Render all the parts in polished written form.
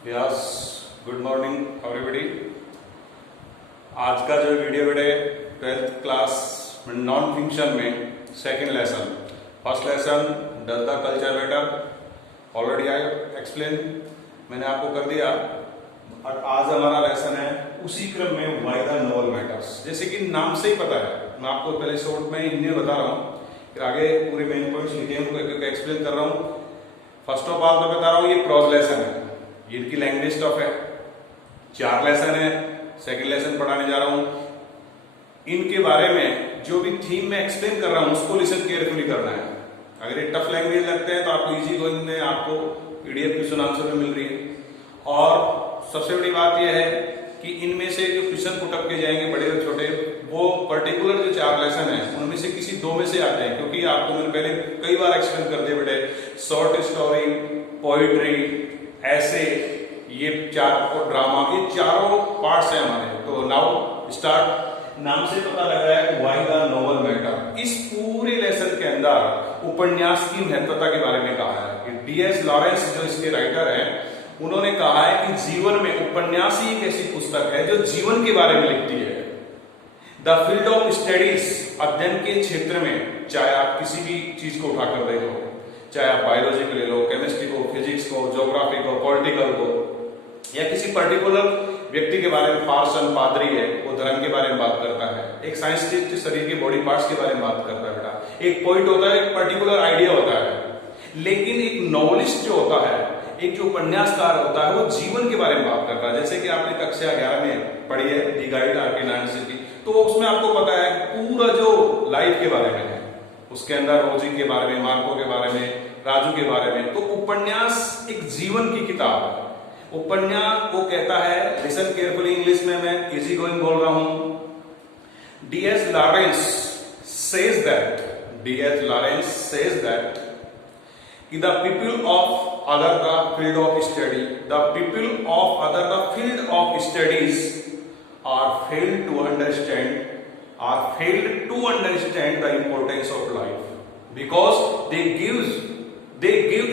Yes, good morning everybody. आज का जो वीडियो है 12th क्लास नॉन फिक्शन में second lesson. First lesson does the culture matter, already I explain, मैंने आपको कर दिया। और आज हमारा लेसन है उसी क्रम में व्हाई द नोवेल मैटर्स। जैसे कि नाम से ही पता है, मैं आपको पहले शॉर्ट में हिंदी बता रहा हूँ, फिर आगे पूरे मेन पॉइंट्स लिखे हैं उनको एक्सप्लेन कर रहा हूँ। फर्स्ट ऑफ ऑल तो बता रहा हूँ ये प्रोज लेसन है, ये इनकी लैंग्वेज स्टफ है। 4 लेसन है, सेकंड लेसन पढ़ाने जा रहा हूं। इनके बारे में जो भी थीम में एक्सप्लेन कर रहा हूं उसको लिसन केयरफुली करना है। अगर ये टफ लैंग्वेज लगते हैं तो आपको इजी गोइंग में आपको पीडीएफ क्वेश्चन आंसर में मिल रही है। और सबसे बड़ी बात यह है कि इनमें से जो क्वेश्चन पुटअप के जाएंगे बड़े और छोटे, वो पर्टिकुलर जो 4 लेसन है उनमें से किसी 2 में से आते हैं। क्योंकि आपको मैंने पहले कई बार एक्सप्लेन कर दिया बेटे, शॉर्ट स्टोरी, पोइट्री, ऐसे, ये 4 और ड्रामा, ये चारों पार्ट्स हैं हमारे। तो नाउ स्टार्ट। नाम से पता लग रहा है व्हाई द नोवेल मैटर। इस पूरे लेसन के अंदर उपन्यास की महत्वता के बारे में कहा है कि डीएस लॉरेंस जो इसके राइटर हैं उन्होंने कहा है कि जीवन में उपन्यास ही एक ऐसी पुस्तक है जो जीवन के बारे में लिखती है। द फील्ड ऑफ स्टडीज, अध्ययन के क्षेत्र में, चाहे आप किसी भी चीज को उठाकर देख लो, चाहे आप बायोलॉजी को ले लो, केमिस्ट्री को, फिजिक्स को, ज्योग्राफी को, पॉलिटिकल को, या किसी पर्टिकुलर व्यक्ति के बारे में, पार्सन पादरी है वो धर्म के बारे में बात करता है, एक साइंटिस्ट शरीर के बॉडी पार्ट्स के बारे में बात करता है बेटा, एक पोइट होता है, एक पर्टिकुलर आइडिया होता है। लेकिन एक नॉवेलिस्ट जो होता है, एक जो उपन्यासकार होता है, वो जीवन के बारे में बात करता है। जैसे कि आपने कक्षा 11 में पढ़ी है दी गाइड आर की, तो उसमें आपको पता है पूरा जो लाइफ के बारे में है, उसके अंदर रोजी के बारे में, मार्को के बारे में, राजू के बारे में। तो उपन्यास एक जीवन की किताब है। उपन्यास को कहता है, लिसन केयरफुली, इंग्लिश में मैं इजी गोइंग बोल रहा हूं, DS Lawrence says that the people of other the field of study, the people of other the field of studies are failed to understand the importance of life, because they give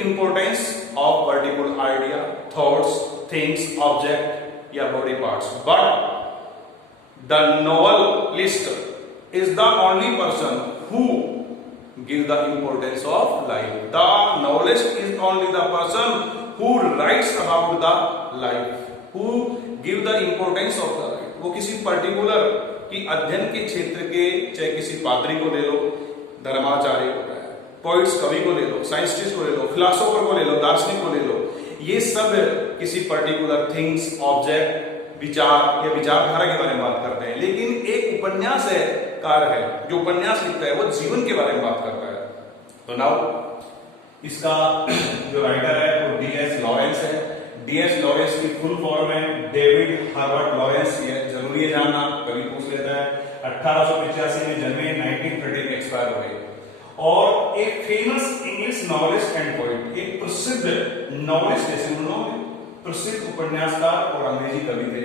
importance of particular idea, thoughts, things, object या body parts. But the novelist is the only person who give the importance of life. The novelist is only the person who writes about the life, who give the importance of the life. वो किसी particular की अध्ययन के क्षेत्र के, चाहे किसी पादरी को ले लो, धर्माचार्य को, पोइट्स कवि को ले लो, साइंटिस्ट को ले लो, फिलोसोफर को ले लो, दार्शनिक को ले लो, ये सब किसी पर्टिकुलर थिंग्स, ऑब्जेक्ट, विचार या विचारधारा के बारे में बात करते हैं। लेकिन एक उपन्यास है, कार है जो उपन्यास लिखता है, वो जीवन के बारे में बात करता है। तो नाउ इसका जो राइटर है वो डीएस लॉरेंस है। डीएस लॉरेंस की फुल फॉर्म है डेविड हर्बर्ट लॉरेंस। ये जरूरी है जानना, कभी पूछ लेता है। 1885 में जन्मे, 1930 में एक्सपायर हुए, और एक famous English novelist and poet, एक प्रसिद्ध नॉवेलिस्ट, जैसे उन्होंने प्रसिद्ध उपन्यासकार और अंग्रेजी कवि थे।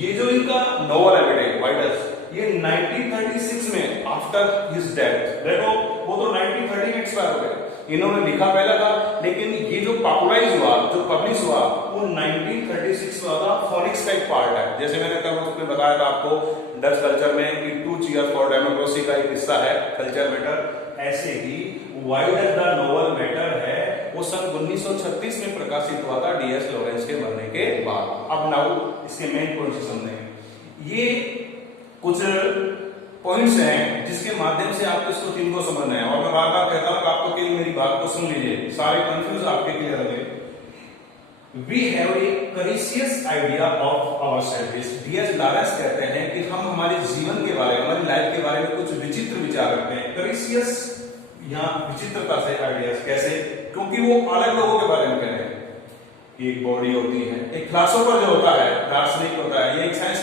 ये जो इनका नॉवल है बेटे व्हाई डज, ये 1936 में आफ्टर हिज डेथ, देखो वो तो 1930 में एक्सपायर हो गए, इन्होंने लिखा पहला था, लेकिन ये जो पॉपुलराइज हुआ, जो पब्लिश हुआ, वो 1936 में होगा। फोनिक्स का एक पार्ट है, जैसे मैंने कल उसमें बताया था आपको डच कल्चर में कि 2 चीयर्स फॉर डेमोक्रेसी का एक हिस्सा है कल्चर मैटर। ऐसे ही why does the novel matter है, वो सन 1936 में प्रकाशित हुआ था डीएस लॉरेंस के मरने के बाद। अब नाउ इसके मेन पॉइंट्स समझेंगे। ये कुछ पॉइंट्स हैं जिसके माध्यम से आपको इसको थीम को समझना है। और मैं बार बार कहता हूं आपको कि मेरी बात को सुन लीजिए, सारे कंफ्यूज आपके क्लियर हो गए। We have a curious idea of our self. DS Lawrence कहते हैं कि हम हमारे जीवन के बारे में, हमारी लाइफ के बारे में कुछ विचित्र विचार रखते हैं। करिशियस यहाँ विचित्रता से आइडियाज, कैसे? क्योंकि वो अलग लोगों के बारे में कह रहे हैं कि एक बॉडी होती है, एक फिलोसोफर जो होता है, दार्शनिक होता है, ये एक साइंस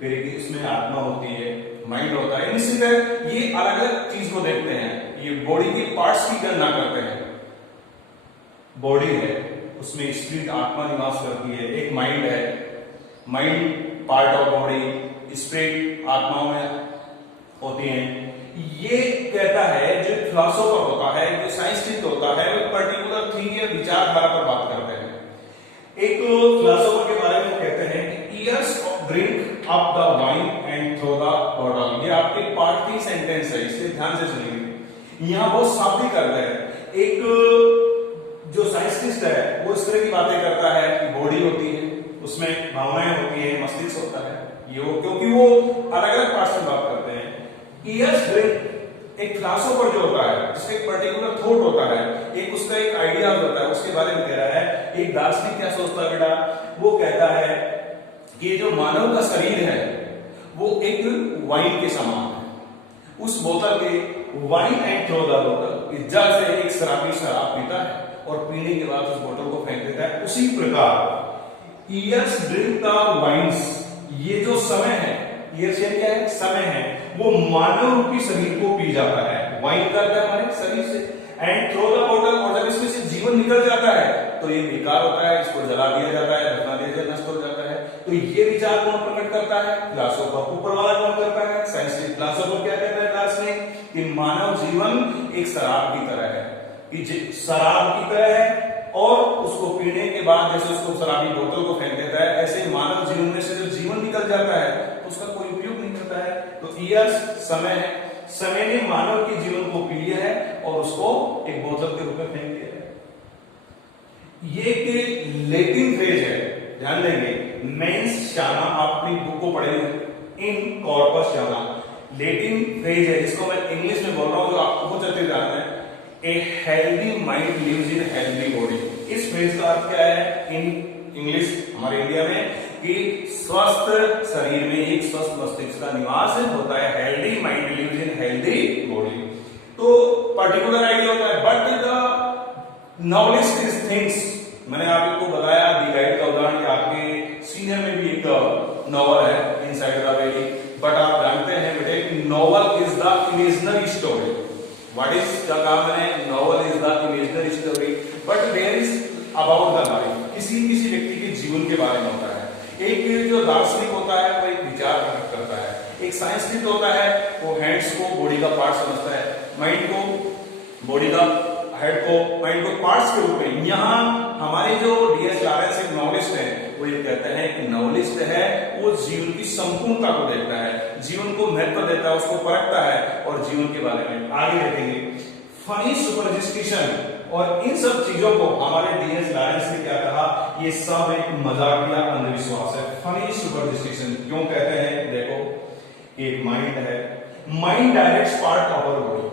फिर इसमें आत्मा होती है, माइंड होता है, इसी तरह ये अलग अलग चीज को देखते हैं। ये बॉडी के पार्ट्स की गणना करते हैं। बॉडी है, उसमें स्पिरिट आत्मा निवास करती है, एक माइंड है, mind part of body, spirit आत्माओं में होती है। ये कहता है जो फिलोसोफर होता है, जो साइंटिस्ट होता है, वो पर्टिकुलर थिंग या विचारधारा पर बात करते हैं। एक ध्यान से सुनिए, यहाँ बहुत शाब्दिक अर्थ है। एक जो साइंटिस्ट है वो इस तरह की बातें करता है कि बॉडी होती है, उसमें भावनाएं होती है, मस्तिष्क होता है, ये क्योंकि वो अलग अलग पार्ट्स में बात करते हैं। ईयर्स ब्रेन एक फिलोसोफर जो होता है, जिसका एक पर्टिकुलर थॉट होता है, एक उसका एक आइडिया होता है, उसके बारे में कह रहा है। एक दार्शनिक क्या सोचता है बेटा, वो कहता है कि जो मानव का शरीर है वो एक वाइन के समान है। उस बोतल के वाइन एंड थ्रो द बोतल, इस जल से एक शराबी शराब पीता है और पीने के बाद उस बोतल को फेंक देता है। उसी प्रकार ईयर्स ड्रिंक द वाइन्स, ये जो समय है, ईयर्स क्या है, समय है, वो मानव रूपी शरीर को पी जाता है। वाइन करता है हमारे शरीर से, एंड थ्रो द बोतल, और जब इसमें से जीवन निकल जाता है तो ये बेकार होता है, इसको जला दिया जाता है, दफना दिया जाता है, नष्ट हो जाता है। तो ये विचार कौन प्रकट करता है, फिलोसोफर। ऊपर वाला कौन करता है, साइंटिस्ट। फिलोसोफर क्या कहता है दार्शनिक, कि मानव जीवन एक शराब की तरह है, कि शराब की तरह है, और उसको पीने के बाद जैसे उसको शराबी बोतल को फेंक देता है, ऐसे मानव जीवन में से जो जीवन निकल जाता है तो उसका कोई उपयोग नहीं करता है। तो ईयर्स समय है, समय ने मानव के जीवन को पी लिया है और उसको एक बोतल के रूप में फेंक दिया है। ये एक लैटिन फ्रेज है, ध्यान देंगे, मेंस शाना, आप अपनी बुक को पढ़ेंगे, इन कॉर्पस शाना, लैटिन फ्रेज है, जिसको मैं इंग्लिश में बोल रहा हूं, जो आपको बहुत अच्छे जानते हैं, a healthy mind lives in healthy body. इस फ्रेज का अर्थ क्या है इन इंग्लिश हमारे इंडिया में, कि स्वस्थ शरीर में एक स्वस्थ मस्तिष्क का निवास होता है, healthy mind lives in healthy body. तो पर्टिकुलर आइडिया होता है, but the knowledge is things, मैंने आपको बताया दी गाइड का उदाहरण, आपके सीनियर में भी एक नॉवल है इनसाइड द वैली, बट आप जानते हैं बेटे novel is the imaginary story. What is क्या कहा मैंने, novel is the imaginary story, but there is about the life, किसी किसी व्यक्ति के जीवन के बारे में होता है। एक जो दार्शनिक होता है वो एक विचार प्रकट करता है, एक साइंटिस्ट होता है वो हैंड्स को बॉडी का पार्ट समझता है, माइंड को बॉडी का, हेड को माइंड को पार्ट्स के रूप में। यहाँ हमारे जो डीएस लॉरेंस एक नॉवेलिस्ट है, वो ये कहते हैं कि नॉवेलिस्ट है वो जीवन की संपूर्णता को देखता है, जीवन को महत्व देता है, उसको परखता है और जीवन के बारे में आगे देखेंगे। फनी सुपरस्टिशन और इन सब चीजों को हमारे डीएस लॉरेंस ने क्या कहा, ये सब एक मजाकिया अंधविश्वास है। फनी सुपरस्टिशन क्यों कहते हैं, देखो एक माइंड है, mind directs part of our body.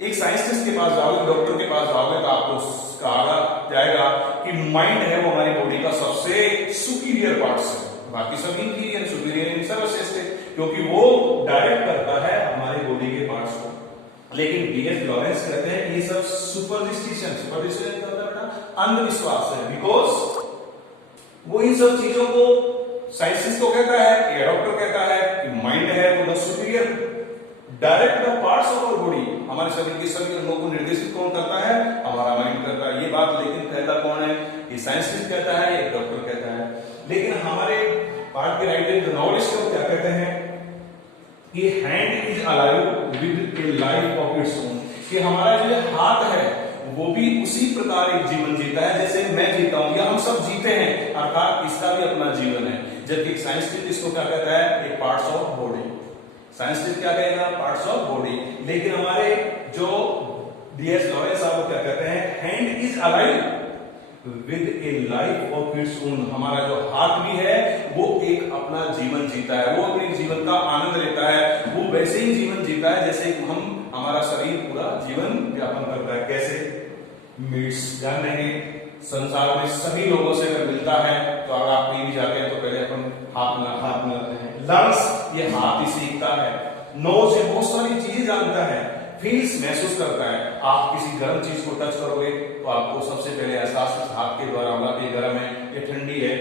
एक साइंटिस्ट के पास जाओगे, डॉक्टर के पास जाओगे तो आपको कहा जाएगा कि माइंड है वो हमारी बॉडी का सबसे सुपीरियर पार्ट है, बाकी सब इंफीरियर, सुपीरियर सर्वश्रेष्ठ है, क्योंकि वो डायरेक्ट करता है हमारी बॉडी के पार्ट्स को। लेकिन डीएस लॉरेंस कहते हैं ये सब सुपरस्टिशन, सुपरस्टिशन क्या होता है, अंधविश्वास है, बिकॉज वो इन सब चीजों को साइंटिस्ट को कहता है या डॉक्टर कहता है कि माइंड है वो the superior direct the parts of our body, हमारे शरीर के सभी अंगों को निर्देशित कौन करता है, हमारा माइंड करता है। ये बात लेकिन कहता कौन है, ये साइंटिस्ट कहता है, ये डॉक्टर कहता है। लेकिन हमारे पार्ट के राइटर जो नॉलेज को क्या कहते हैं कि hand is alive with A life of its own, कि हमारा जो हाथ है वो भी उसी प्रकार एक जीवन जीता है जैसे मैं जीता हूं या हम सब जीते हैं, अर्थात इसका भी अपना जीवन है। जबकि साइंटिस्ट इसको क्या कहता है, एक पार्ट्स ऑफ बॉडी, साइंटिस्ट क्या कहेगा, पार्ट्स ऑफ बॉडी। लेकिन हमारे जो डीएस लॉरेंस साहब क्या कहते हैं, hand is alive with A life of its own, हमारा जो हाथ भी है वो एक अपना जीवन जीता है, वो अपने जीवन का आनंद लेता है, वो वैसे ही जीवन जीता है जैसे हम हमारा शरीर पूरा जीवन व्यापन करता है। कैसे, मीट्स जान लेंगे, संसार में सभी लोगों से अगर मिलता है तो अगर आप कहीं भी जाते हैं तो पहले अपन हाथ मिलाते हैं। लंग्स ये हाथ ही सीखता है, नोज ये बहुत सारी चीजें जानता है, फील्स महसूस करता है। आप किसी गर्म चीज को टच करोगे तो आपको सबसे पहले एहसास हाथ के द्वारा होगा कि गर्म है, ये ठंडी है।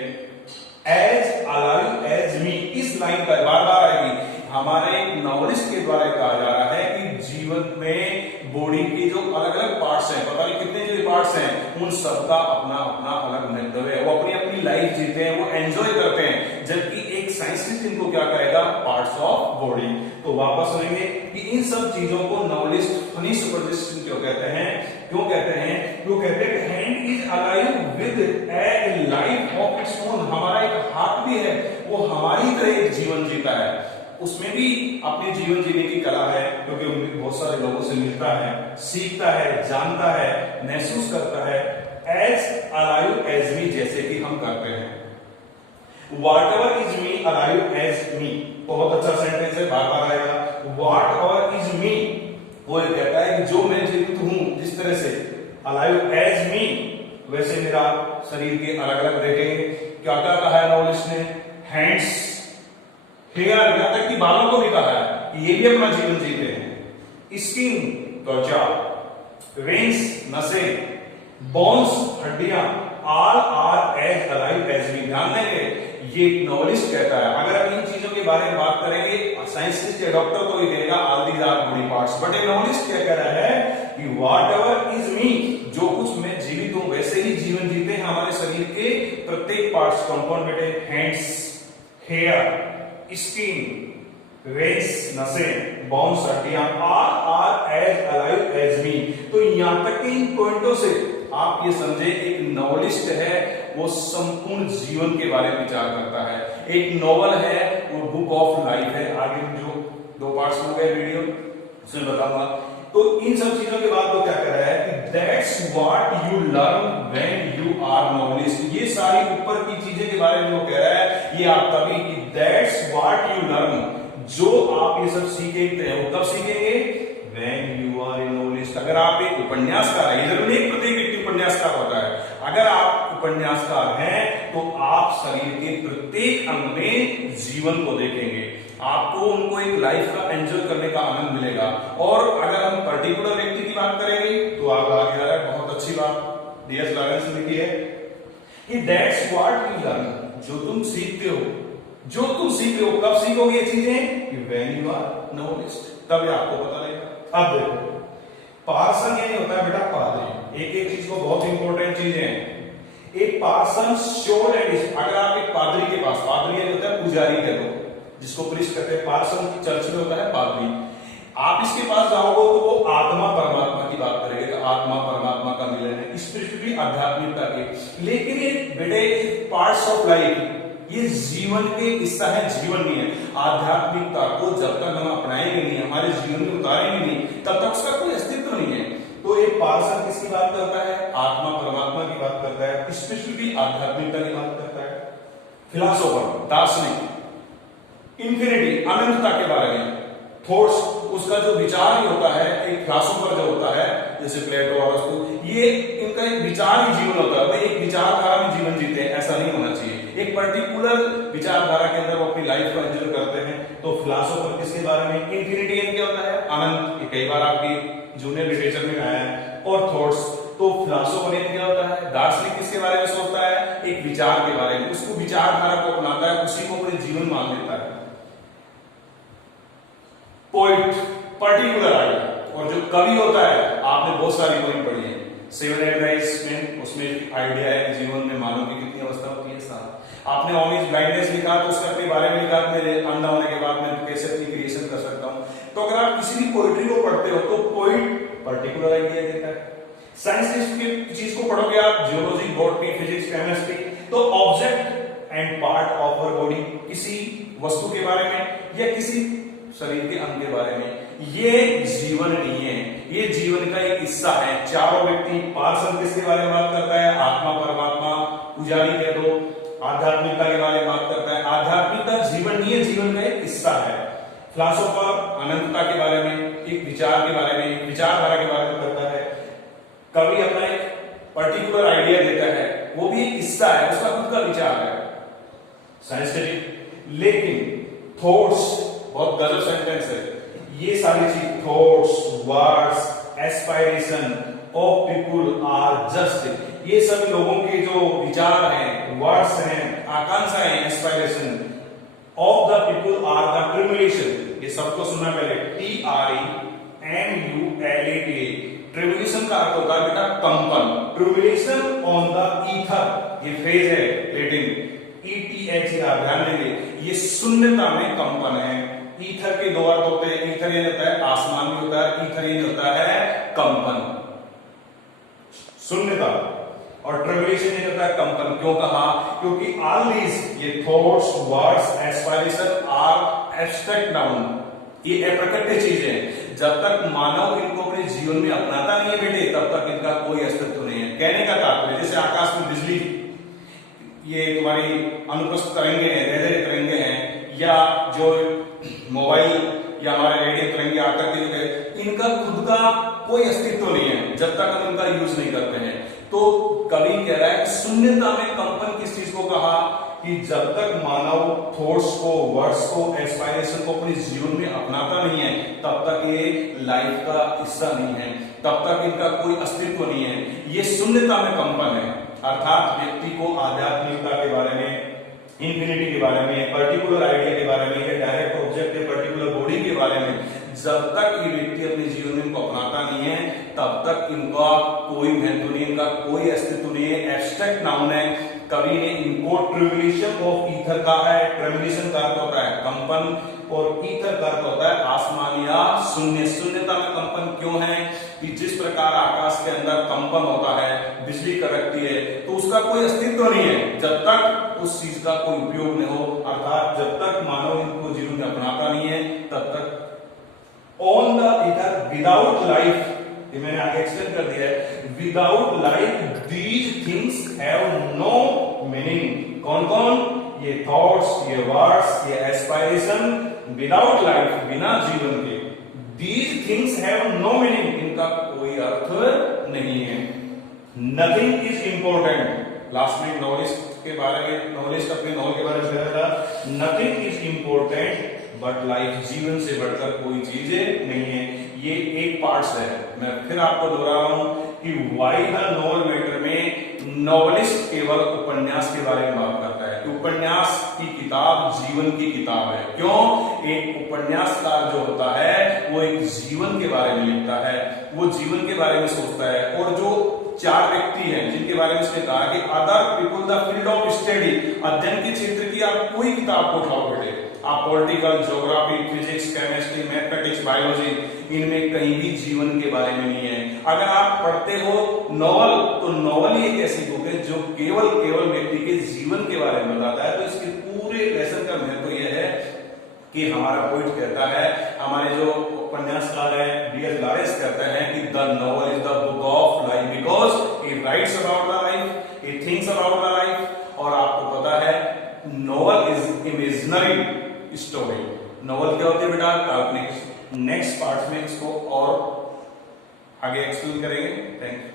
एज अलाइव एज मी, इस लाइन पर बार बार आएगी, हमारे नॉवलिस्ट के द्वारा कहा जा रहा है कि जीवन में बॉडी के जो अलग अलग पार्ट्स हैं, पता नहीं कितने जो पार्ट्स हैं, उन सबका अपना अपना अलग महत्व है, वो अपनी अपनी लाइफ जीते हैं, वो एंजॉय करते हैं। जबकि एक साइंटिस्ट इनको क्या कहेगा, पार्ट्स ऑफ बॉडी। तो वापस सुनेंगे कि इन सब चीजों को नॉवलिस्ट फनी सुपरस्टिशन क्यों कहते हैं, क्यों कहते हैं, क्यों कहते हैं hand is alive with A life of its own, हमारा एक हाथ भी है वो हमारी तरह एक जीवन जीता है। उसमें भी अपने जीवन जीने की कला है, क्योंकि उनमें बहुत सारे लोगों से मिलता है, सीखता है, जानता है, महसूस करता है। एज अलाइव एज मी, जैसे कि हम करते हैं। Whatever is me alive as me, बहुत अच्छा सेंटेंस है, बार बार आएगा। Whatever is me, वो ये कहता है कि जो मैं जीवित हूं, जिस तरह से alive as me, वैसे मेरा शरीर के अलग अलग देखेंगे क्या क्या कहा है नॉलेज ने, हैंड्स, हेयर, यहां तक कि बालों को भी कहा है कि ये भी अपना जीवन जीते हैं। स्किन, त्वचा, वेन्स, नसें, बोन्स, हड्डियां, all are as alive as me. ध्यान देंगे, ये एक नॉवलिस्ट कहता है। अगर आप इन चीजों के बारे में बात करेंगे, साइंटिस्ट या डॉक्टर को ही कहेगा all these our body parts, but A novelist क्या कह रहा है कि व्हाट एवर इज मी, जो कुछ मैं जीवित हूं वैसे ही जीवन जीते हैं हमारे शरीर के प्रत्येक पार्ट्स। कौन कौन बेटे? हैंड्स, हेयर, स्किन, वेन्स, नसें, बोन्स, हड्डियां, आर एज अलाइव एज मी। तो यहां तक कि इन पॉइंटों से आप ये समझे, एक नॉवलिस्ट है वो संपूर्ण जीवन के बारे में विचार करता है। एक नॉवल है वो बुक ऑफ लाइफ है। आगे जो 2 पार्ट्स हो गए वीडियो उसमें बताऊंगा। तो इन सब चीजों के बाद वो क्या कह रहा है कि that's what you learn when you are novelist. ये सारी ऊपर की चीजें के बारे में वो कह रहा है, ये आप तभी कि दैट्स व्हाट यू लर्न, जो आप ये सब सीखेंगे वो कब सीखेंगे? When you are a novelist. अगर आप एक उपन्यासकार है, जरूर नहीं प्रत्येक व्यक्ति उपन्यासकार होता है, अगर आप उपन्यासकार हैं तो आप शरीर के प्रत्येक अंग में जीवन को देखेंगे, आपको उनको एक लाइफ का एंजॉय करने का आनंद मिलेगा। और अगर हम पर्टिकुलर व्यक्ति की बात करेंगे तो आप आगे आ रहा है, बहुत अच्छी बात डीएस लॉरेंस ने लिखी है कि दैट्स व्हाट यू लर्न, जो तुम सीखते हो, जो तुम सीख रहे हो कब सीखोगे ये चीजें? व्हेन यू आर नॉवलिस्ट, तब ये आपको पता लगेगा। अब देखो, पार्सन ये नहीं होता है बेटा पादरी, एक एक चीज को बहुत इंपॉर्टेंट चीजें हैं। एक पार्सन श्योर एंड, अगर आप एक पादरी के पास, पादरी होता है पुजारी कह दो, जिसको प्रीस्ट कहते हैं, पार्सन की चर्च में होता है पादरी, आप इसके पास जाओगे तो वो आत्मा परमात्मा की बात करेगा, आत्मा परमात्मा का मिलन है, स्पिरिचुअली आध्यात्मिकता के। लेकिन ये बेटे पार्ट्स ऑफ लाइफ, ये जीवन के हिस्सा है, जीवन नहीं है। आध्यात्मिकता को जब तक हम अपनाएंगे नहीं, हमारे जीवन में उतारेंगे नहीं, तब तक उसका कोई अस्तित्व नहीं है। तो एक पार्सन किसकी बात करता है? आत्मा परमात्मा की बात करता है, स्पिरिचुअली आध्यात्मिकता की बात करता है। फिलोसोफर, दार्शनिक, इंफिनिटी, अनंतता के बारे में थॉट्स, उसका जो विचार ही होता है, एक फिलोसोफर जो होता है जैसे प्लेटो और अरस्तु, ये इनका एक विचार ही जीवन होता है। वे एक विचारधारा में जीवन जीते हैं, ऐसा नहीं होना चाहिए। एक पर्टिकुलर विचारधारा के अंदर वो अपनी लाइफ को एंजॉय करते हैं। तो फिलोसोफर किसके बारे में? इंफिनिटी क्या होता है? अनंत। ये कई बार आपकी जूनियर लिटरेचर में आया है। और थॉट्स, तो फिलोसोफर क्या होता है? दार्शनिक किसके बारे में सोचता है? एक विचार के बारे में, उसको विचारधारा को अपनाता है, उसी को अपने जीवन मान लेता है। पोइट, पर्टिकुलर आइडिया, और जो कवि होता है, आपने बहुत सारी पोइम पढ़ी है, 7 एडवाइस में, उसमें आइडिया है जीवन में मानव की कितनी अवस्था होती है। साथ आपने ऑन इज ब्लाइंडनेस लिखा तो उसका अपने बारे में लिखा, मेरे अंधा होने के बाद मैं कैसे अपनी क्रिएशन कर सकता हूं। तो अगर आप किसी भी पोइट्री को पढ़ते हो तो पोइट पर्टिकुलर आइडिया देता है। साइंस की चीज को पढ़ोगे आप, जियोलॉजी, बॉटनी, फिजिक्स, केमिस्ट्री, तो object and part of our body, किसी वस्तु के बारे में या किसी शरीर के अंग के बारे में, ये जीवन नहीं है, ये जीवन का एक हिस्सा है। चारों व्यक्ति, पार्सन किसके बारे में बात करता है? आत्मा परमात्मा। पुजारी कह दो आध्यात्मिकता के बारे में बात करता है। आध्यात्मिकता जीवन नहीं है, जीवन का एक हिस्सा है। फिलोसोफर अनंतता के बारे में, एक विचार के बारे में, विचारधारा के बारे में करता है। कवि अपना एक पर्टिकुलर आइडिया देता है, वो भी एक हिस्सा है, उसका खुद का विचार है, साइंटिफिक। लेकिन थॉट्स, बहुत गजब सेंटेंस है, ये सारी चीज, thoughts, words, aspiration of people are just, ये सब लोगों के जो विचार हैं, वर्ड्स हैं, आकांक्षाएं, aspiration of the people are the tribulation. ये सबको सुनना पहले, TREMULATA। ट्रिब्यूलेशन का अर्थ होता है बेटा कंपन। ट्रिब्यूलेशन ऑन द ईथर, ये फ्रेज है लेटिन, ETHER, ध्यान देंगे, ये शून्यता में कंपन है। ईथर के 2 अर्थ होते हैं, ईथर ये होता है आसमान में होता है, ईथर ये होता है कंपन, शून्यता, और ट्रिब्यूलेशन ये होता है कंपन। क्यों कहा? क्योंकि ऑल दीज, ये thoughts, words, aspiration are abstract noun, ये अप्रकट्य चीज है। जब तक मानव इनको अपने जीवन में अपनाता नहीं है बेटे, तब तक इनका कोई अस्तित्व नहीं है। कहने का तात्पर्य जैसे आकाश में बिजली, ये तुम्हारी अनुप्रस्थ तरंगे हैं, रेडियो तरंगे हैं, या जो मोबाइल या हमारे रेडियो तरंगे आकर के जो है, इनका खुद का कोई अस्तित्व नहीं है जब तक हम इनका यूज नहीं करते हैं। तो कवि कह रहा है कि शून्यता में कंपन किस चीज को कहा, कि जब तक मानव थॉट्स को, वर्ड्स को, एस्पायरेशन को अपने जीवन में अपनाता नहीं है, तब तक ये लाइफ का हिस्सा नहीं है, तब तक इनका कोई अस्तित्व नहीं है। ये शून्यता में कंपन है, अर्थात व्यक्ति को आध्यात्मिकता के बारे में, इंफिनिटी के बारे में, पर्टिकुलर आइडिया के बारे में, या डायरेक्ट ऑब्जेक्ट या पर्टिकुलर बॉडी के बारे में जब तक ये व्यक्ति अपने जीवन में इनको अपनाता नहीं है, तब तक इनका कोई महत्व नहीं, इनका कोई अस्तित्व नहीं है। एब्स्ट्रैक्ट नाउन है। कवि ने इनको ट्रिब्यूलेशन ऑफ ईथर कहा है। ट्रिब्यूलेशन का अर्थ होता है कंपन, और ईथर का अर्थ होता है आसमान या शून्य। शून्यता में कंपन क्यों है, कि जिस प्रकार आकाश के अंदर कंपन होता है, बिजली कड़कती है, तो उसका कोई अस्तित्व नहीं है जब तक उस चीज का कोई उपयोग नहीं हो, अर्थात जब तक मानव इनको जीवन में अपनाता नहीं है, तब तक ऑन द इधर विदाउट लाइफ, ये मैंने आगे एक्सप्लेन कर दिया है, without life these things have no meaning. कौन कौन, ये थॉट्स, ये वर्ड्स, ये एस्पायरेशन, विदाउट लाइफ, बिना जीवन के, these things have no meaning, इनका कोई अर्थ नहीं है। Nothing is important. लास्ट में नॉलेज के बारे में, नॉलेज अपने नॉलेज के बारे में बताया था, nothing is important but life, जीवन से बढ़कर कोई चीज नहीं है। ये एक पार्ट्स है। मैं फिर आपको दोहरा रहा हूं कि व्हाई द नॉवल मैटर में नॉवलिस्ट केवल उपन्यास के बारे में बात करता है कि उपन्यास की किताब जीवन की किताब है। क्यों, एक उपन्यासकार जो होता है वो एक जीवन के बारे में लिखता है, वो जीवन के बारे में सोचता है। और जो चार व्यक्ति हैं जिनके बारे में इसने कहा कि other people the field of study, अध्ययन के क्षेत्र की आप कोई किताब को उठाओ बेटे, आप political, geography, physics, chemistry, mathematics, biology, इनमें कहीं भी जीवन के बारे में नहीं है। अगर आप पढ़ते हो नॉवल, तो नॉवल ही एक ऐसी बुक है जो केवल व्यक्ति के जीवन के बारे में बताता है। तो इसके पूरे लेसन का महत्व यह है कि हमारा पोइट कहता है, हमारे जो उपन्यासकार है D.S. लॉरेंस कहते हैं कि the novel is the book of life, because it writes about the life, it thinks about the life. और आपको पता है novel is imaginary story. Novel क्या होती है बेटा, काल्पनिक। नेक्स्ट पार्ट में इसको और आगे एक्सप्लेन करेंगे। Thank you.